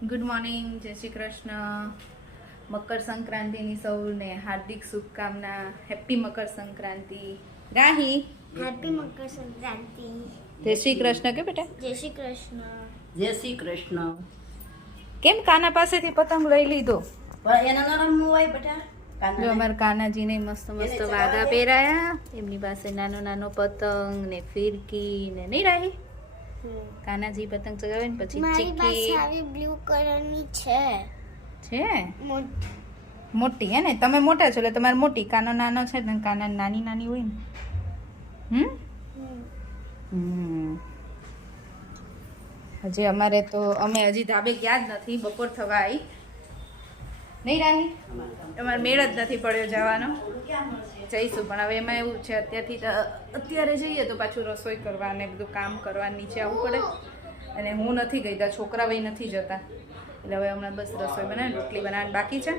Good morning, જય શ્રી કૃષ્ણ. મકર સંક્રાંતિની સૌને હાર્દિક શુભકામના. હેપી મકર સંક્રાંતિ. રાહી, હેપી મકર સંક્રાંતિ. જય શ્રી કૃષ્ણ કે બેટા. જય શ્રી કૃષ્ણ. જય શ્રી કૃષ્ણ. કેમ કાના પાસેથી પતંગ લઈ લીધો? પણ એના ના રમવું હોય બેટા. જો અમારા કાનાજીને મસ્ત મસ્ત વાઘા પહેરાયા. એમની પાસે નાનો નાનો પતંગ ને ફિરકી ને નહીં રાહી. કાનાજી પતંગ ચગાવે ને પછી મારી પાસે ચીકી આવી બ્લુ કલરની છે. છે મોટી. મોટી હે ને. તમે મોટા છો એટલે તમારે મોટી. કાનો નાનો છે ને કાના નાની નાની હોય ને. હજી અમારે તો અમે હજી ધાબે ગયા જ નથી. બપોર થવા આવી નહીં રાહી. તમારે મેળ જ નથી પડ્યો જવાનો. જઈશું પણ હવે એમાં એવું છે અત્યારે જઈએ તો પાછું રસોઈ કરવા ને બધું કામ કરવા નીચે આવવું પડે. અને હું નથી ગઈ, ત્યાં છોકરા ભાઈ નથી જતા એટલે હવે હમણાં બસ રસોઈ બનાવી, રોટલી બનાવવાની બાકી છે.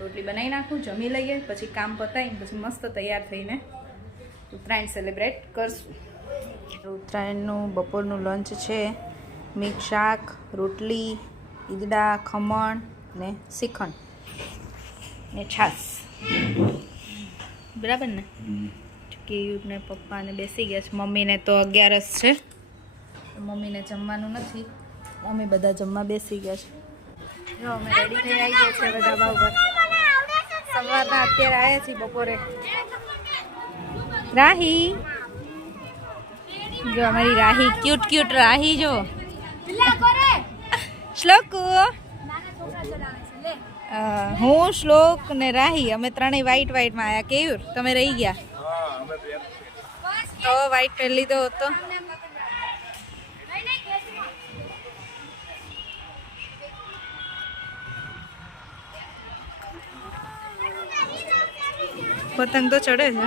રોટલી બનાવી નાખું, જમી લઈએ, પછી કામ પતાવીને પછી મસ્ત તૈયાર થઈને ઉત્તરાયણ સેલિબ્રેટ કરશું. ઉત્તરાયણનું બપોરનું લંચ છે મિક્સ શાક, રોટલી, ઈદડા, ખમણ ને શ્રીખંડ ને છાશ. બરાબર ને? કેયુર ને પપ્પા ને બેસી ગયા છે. મમ્મીને તો 11 છે, મમ્મીને જમવાનું નથી. અમે બધા જમવા બેસી ગયા છે. જો અમે રેડી થઈ આવી ગયા છે બધા ધાબા ઉપર. સવારના અત્યારે આવ્યા છીએ બપોરે. રાહી, જો અમારી રાહી, ક્યુટ ક્યુટ રાહી. જો શ્લોક, હું શ્લોક ને રાહી અમે ત્રણેય વ્હાઈટ વ્હાઈટમાં આવ્યા. કેયુર તમે રહી ગયા તો વ્હાઈટ પહેરી લીધો હતો. પતંગ તો ચડે છે.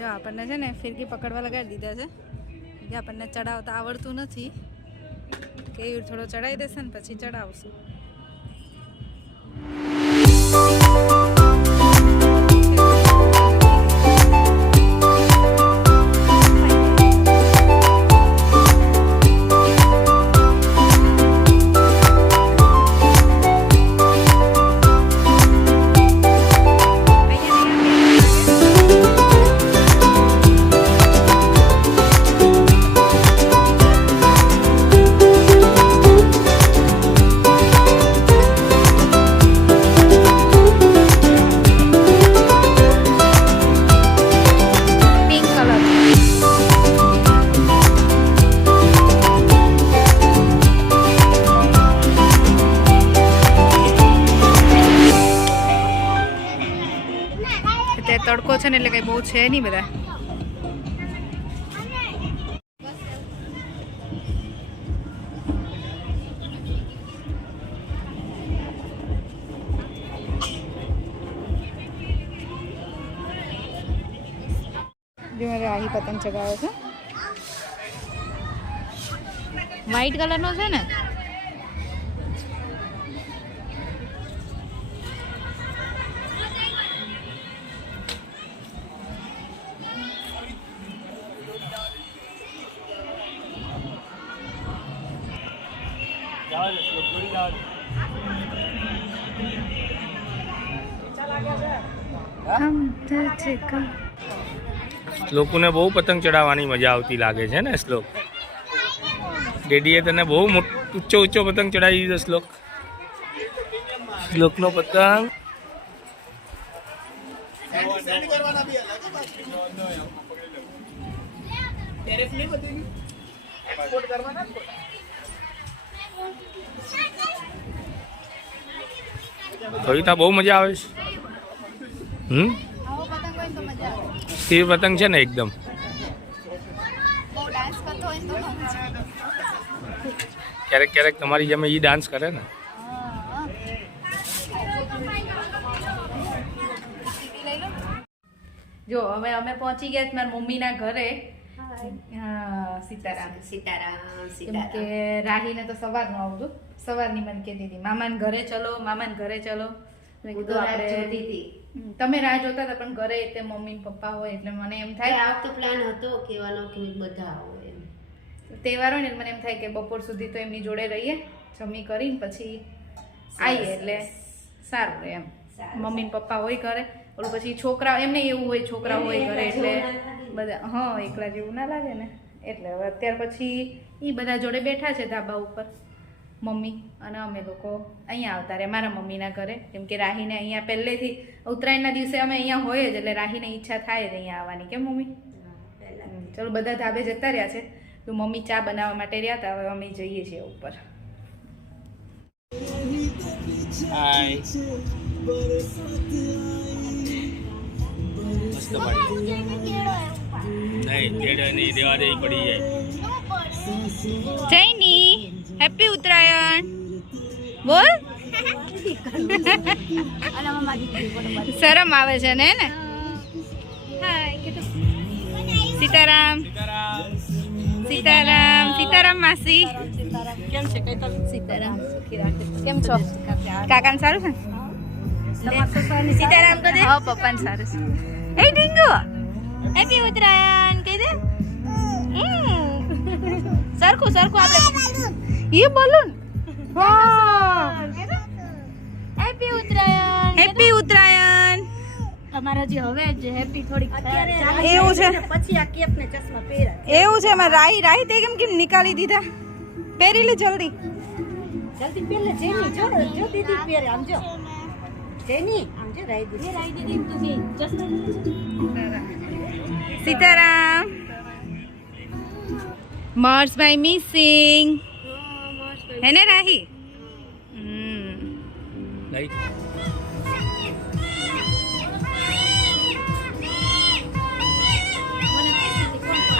જો આપણને છે ને ફિરકી પકડવા લગાડી દીધા છે કે આપણને ચડાવતા આવડતું નથી. કે થોડો ચડાવી દેશે ને પછી ચડાવશું. તડકો છે ને એટલે કઈ બહુ છે નહીં. બધા જો મારે આહી પતંગ ચગાવે છે. વ્હાઈટ કલરનો છે ને. લોકોને બહુ પતંગ ચડાવવાની મજા આવતી લાગે છે ને. શ્લોક, ડેડીએ તને બહુ ઊંચો ઊંચો પતંગ ચડાવી દીધો. શ્લોકનો પતંગ કવિતા બહુ મજા આવે છે. સ્થિર પતંગ છે ને એકદમ. ક્યારેક ક્યારેક તમારી જેમ ઈ ડાન્સ કરે ને. જો હવે અમે પહોંચી ગયા મારા મમ્મીના ઘરે. સીતારામ સીતારામ. કેમ કે રાહીને તો સવારનું આવતું. સવારની મને કહેતી હતી મામાને ઘરે ચલો, મામાને ઘરે ચલો. મેં હું તો કીધું રાહ આપણે જોતી હતી. તમે રાહ જોતા હતા પણ ઘરે તે મમ્મી ને પપ્પા હોય એટલે મને એમ થાય આ વખતે પ્લાન હતો કહેવાનો કે બધા આવો એમ. તહેવાર હોય ને મને એમ થાય કે બપોર સુધી તો એમની જોડે રહીએ, જમી કરીને પછી આવીએ એટલે સારું રહે એમ. મમ્મી ને પપ્પા હોય ઘરે, ઓલું પછી છોકરા એમને એવું હોય, છોકરા હોય ઘરે એટલે બધા હા એકલા જેવું ના લાગે ને એટલે હવે અત્યાર પછી એ બધા જોડે બેઠા છે ધાબા ઉપર, મમ્મી અને અમે લોકો અહીંયા આવતા રહે મારા મમ્મીના ઘરે, કેમ કે રાહીને અહીંયા પહેલેથી ઉત્તરાયણના દિવસે અમે અહીંયા હોય જ એટલે રાહીને ઈચ્છા થાય જ અહીંયા આવવાની. કેમ મમ્મી? ચલો બધા ધાબે જતા રહ્યા છે તો મમ્મી ચા બનાવવા માટે રહ્યા હતા, હવે અમે જઈએ છીએ ઉપર. હાય મસ્ત પડી નહીં પેડ નહીં દેવા દે પડી જાય. જયની હેપી ઉત્તરાયણ બોલ. શરમ આવે છે ને સીતારામ સીતારામ સીતારામ માસી કેમ છે? સીતારામ કેમ છો? કાકાને સારું છે? સીતારામ કહી દે. હા પપ્પાને સારું છે. હે ડીંગો હેપી ઉત્તરાયણ કહી દે. સરખું સરખું આપણે એ balloon. Happy Uttarayan happy Uttarayan. અમારા જે હવે જ હેપી થોડીક એવું છે પછી આ કેપ ને ચશ્મા પહેર્યા. એવું છે એમાં રાહી રાહી તે કેમ નીકાળી દીધા? પહેરી લે જલ્દી. જલ્દી પહેલે જેની જો જો દીદી પહેરે આમ જો. જેની આમ જો રાઈ દીદી તું જે ચશ્મા સીતારામ. મર્સભાઈ મિસિંગ હે ને રાહી? નહીં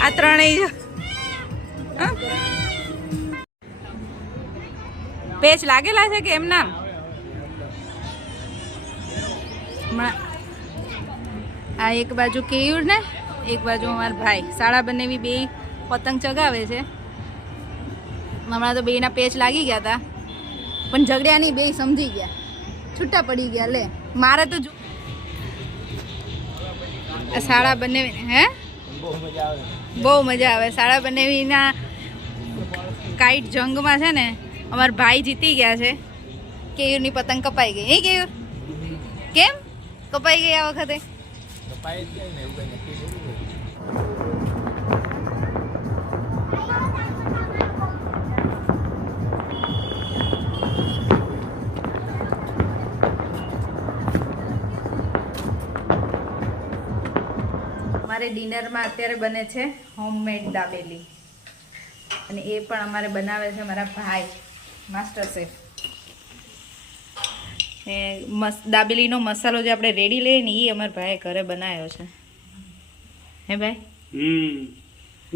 આ ત્રણેય પેચ લાગેલા છે કે એમના? આ એક બાજુ કેયુર ને એક બાજુ અમારા ભાઈ સાડા બંનેવી બે પતંગ ચગાવે છે. હમણાં તો બેના પેચ લાગી ગયા હતા પણ ઝઘડ્યા નહીં, બે સમજી ગયા, છૂટા પડી ગયા. લે મારે તો સાડા બંને હે બહુ મજા આવે. સાડા બંનેવીના કાઈટ જંગમાં છે ને અમારા ભાઈ જીતી ગયા છે. કેયુરની પતંગ કપાઈ ગઈ. એ કેયુર કેમ કપાઈ ગઈ આ વખતે? અમારે ડિનરમાં અત્યારે બને છે હોમમેડ દાબેલી, અને એ પણ અમારે બનાવે છે મારા ભાઈ માસ્ટર શેફ. એ દાબેલીનો મસાલો જે આપણે રેડી લઈએ ને એ અમારા ભાઈએ ઘરે બનાવ્યો છે. હે ભાઈ?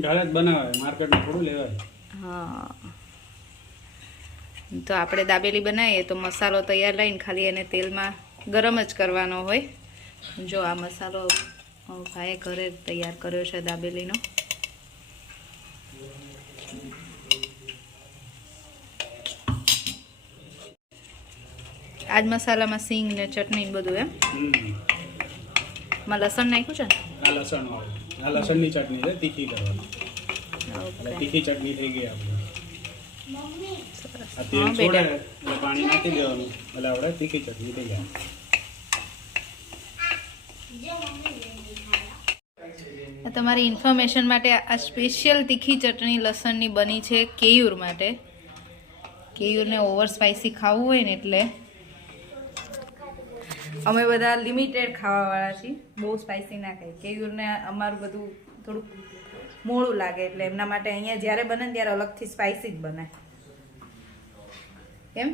ઘરે જ બનાવે, માર્કેટમાં થોડું લેવાય. હા તો આપણે દાબેલી બનાવીએ તો મસાલો તૈયાર લઈને ખાલી એને તેલમાં ગરમ જ કરવાનો હોય. જો આ મસાલો ભાઈએ ઘરે તૈયાર કર્યો છે દાબેલીનો. આજ મસાલામાં સિંગ ને ચટણી બધું એમ માં લસણ નાખ્યું છે ને? આ લસણ આવે, આ લસણની ચટણી છે, તીખી કરવાની. એટલે તીખી ચટણી થઈ ગઈ આપણે. આ તેલ છોડે એટલે પાણી નાખી દેવાનું એટલે આપણે તીખી ચટણી થઈ જાય. તમારી ઇન્ફોર્મેશન માટે આ સ્પેશિયલ તીખી ચટણી લસણની બની છે કેયુર માટે. કેયુરને ઓવર સ્પાઇસી ખાવું હોય ને એટલે અમે બધા લિમિટેડ ખાવાવાળા છીએ, બહુ સ્પાઇસી ના ખાઈએ. કેયુરને અમારું બધું થોડુંક મોડું લાગે એટલે એમના માટે અહીંયા જ્યારે બને ત્યારે અલગથી સ્પાઇસી જ બને. કેમ?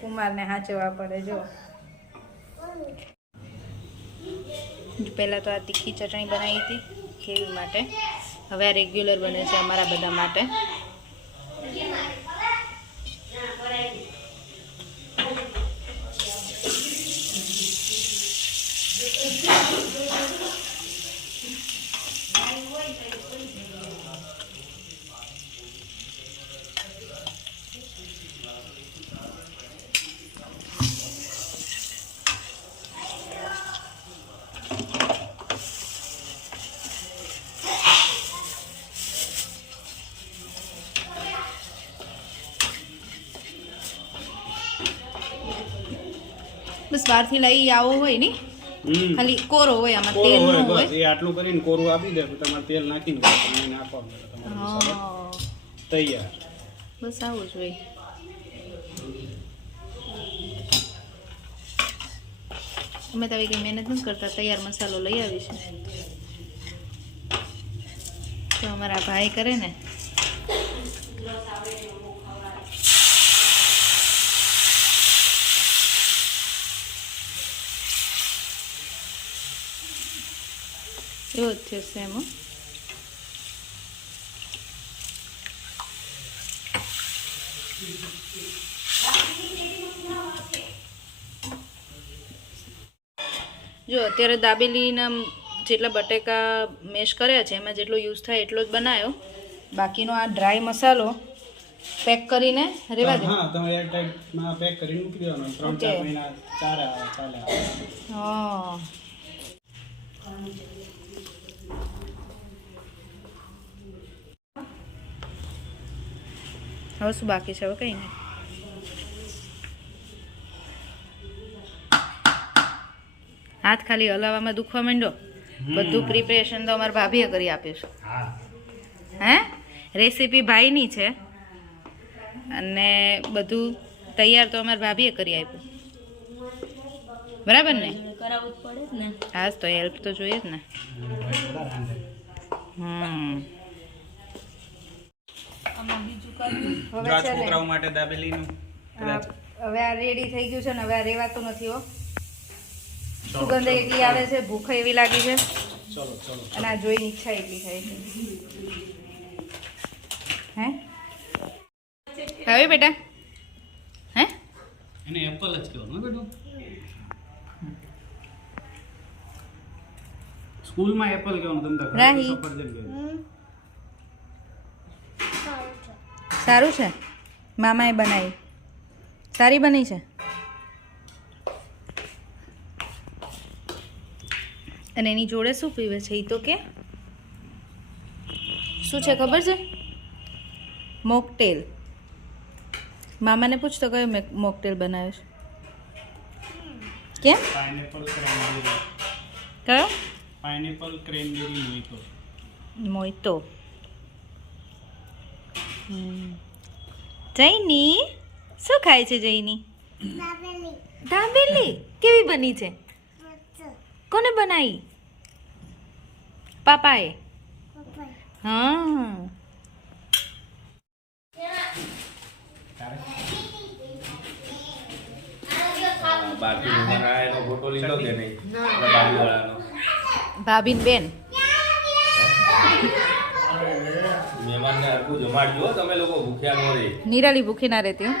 કુમારને હાંચવા પડે. જો પહેલાં તો આ તીખી ચટણી બનાવી હતી કેવી માટે, હવે આ રેગ્યુલર બને છે અમારા બધા માટે. બસ બહારથી લઈ આવો હોય ને હમ ખાલી કોરો હોય આમાં કોરો તેલ ન હોય હોય બસ એ આટલું કરીને કોરું આપી દે પછી તમારે તેલ નાખીને પાણી નાખવાનું એટલે તમારો મસાલો હા તૈયાર. બસ આવું જ હોય. અમે તો આવી કંઈ મહેનત નથી કરતા, તૈયાર મસાલો લઈ આવીશું તો અમારા ભાઈ કરે ને. એવો જ છે સેમ. જો અત્યારે દાબેલીના જેટલા બટેકા મેશ કર્યા છે એમાં જેટલો યુઝ થાય એટલો જ બનાવ્યો. બાકીનો આ ડ્રાય મસાલો પેક કરીને રેવા દે. હા તમે એર ટાઈટમાં પેક કરીને મૂકી દેવાનો 3-4 મહિના ચાલે. હા હવે શું બાકી છે? હવે કંઈ નહીં. હાથ ખાલી હલાવવામાં દુખવા માંડ્યો. બધું પ્રિપેરેશન તો અમારા ભાભીએ કરી આપ્યું છે. હા હે રેસીપી ભાઈની છે અને બધું તૈયાર તો અમારા ભાભીએ કરી આપ્યું. બરાબર ને? કરાવવું જ પડે જ ને. હા તો હેલ્પ તો જોઈએ જ ને. આમાં બીજું કરવું. હવે છે ને, છોકરાઓ માટે દાબેલીનું હવે આ રેડી થઈ ગયું છે ને હવે આ રેવાતું નથી. હો સુગંધ એટલી આવે છે, ભૂખ એવી લાગી છે ચલો અને આ જોઈને ઈચ્છા એટલી થાય છે. હે હવે બેટા હે એને એપલ જ કહેવાનું બેટું. સ્કૂલમાં એપલ કહેવાનું તમને રાહી. સફરજન કહેવાનું. સારું છે. મામાએ બનાવી, સારી બની છે. અને એની જોડે શું પીવે છે એ તો કે શું છે ખબર છે? મોકટેલ. મામાને પૂછ તો કયો મોકટેલ બનાવ્યો છે? કેમ? Pineapple cranberry. કયો? Pineapple cranberry mojito. Mojito. Jaini શું ખાય છે? જૈની દાબેલી કેવી બની છે? કોને બનાવી? પાપાએ. હા ભાભીન બેન મહેમાનને હરખું જમાડજો, તમે લોકો ભૂખ્યા ન રહે. નિરાલી ભૂખી ના રહેતી.